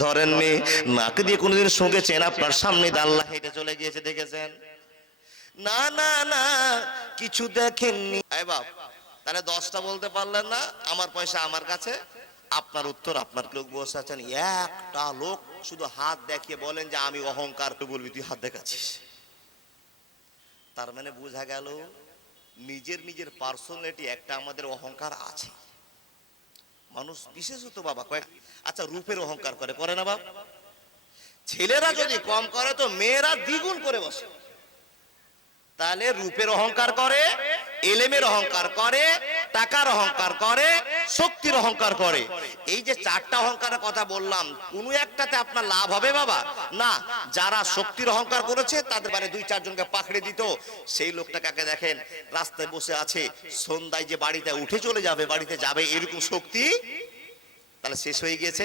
ধরেননি, নাক দিয়ে কোনোদিন শুঁকেছেন আপনার সামনে দিয়ে আল্লাহ হেঁটে চলে গিয়েছে দেখেছেন? না না না, কিছু দেখেননি। এই বাপ, তাহলে 10টা বলতে পারলেন না আমার পয়সা আমার কাছে? আপনার উত্তর, আপনার লোক বসে আছেন, একটা লোক শুধু হাত দেখিয়ে বলেন যে আমি অহংকার করে বলবি তুই হাত দেখাচ্ছিস। তার মানে বোঝা গেল নিজের নিজের পার্সোনালিটি একটা আমাদের অহংকার আছে। মানুষ বিশেষত বাবা কয়েক, আচ্ছা রূপের অহংকার করে, করে না বাপ? ছেলেরা যদি কম করে তো মেয়েরা দ্বিগুণ করে বসে। তাহলে রূপের অহংকার করে, এলেমের অহংকার করে, টাকার অহংকার করে, শক্তির অহংকার করে। এই যে 4টা অহংকারের কথা বললাম, কোনো একটাতে আপনার লাভ হবে বাবা? না। যারা শক্তির অহংকার করেছে তাদের বারে 2-4 জনকে পাকড়ে দিত, সেই লোকটাকে দেখেন রাস্তায় বসে আছে, সন্ধ্যায় যে বাড়িতে উঠে চলে যাবে, বাড়িতে যাবে, এরকম শক্তি তাহলে শেষ হয়ে গিয়েছে।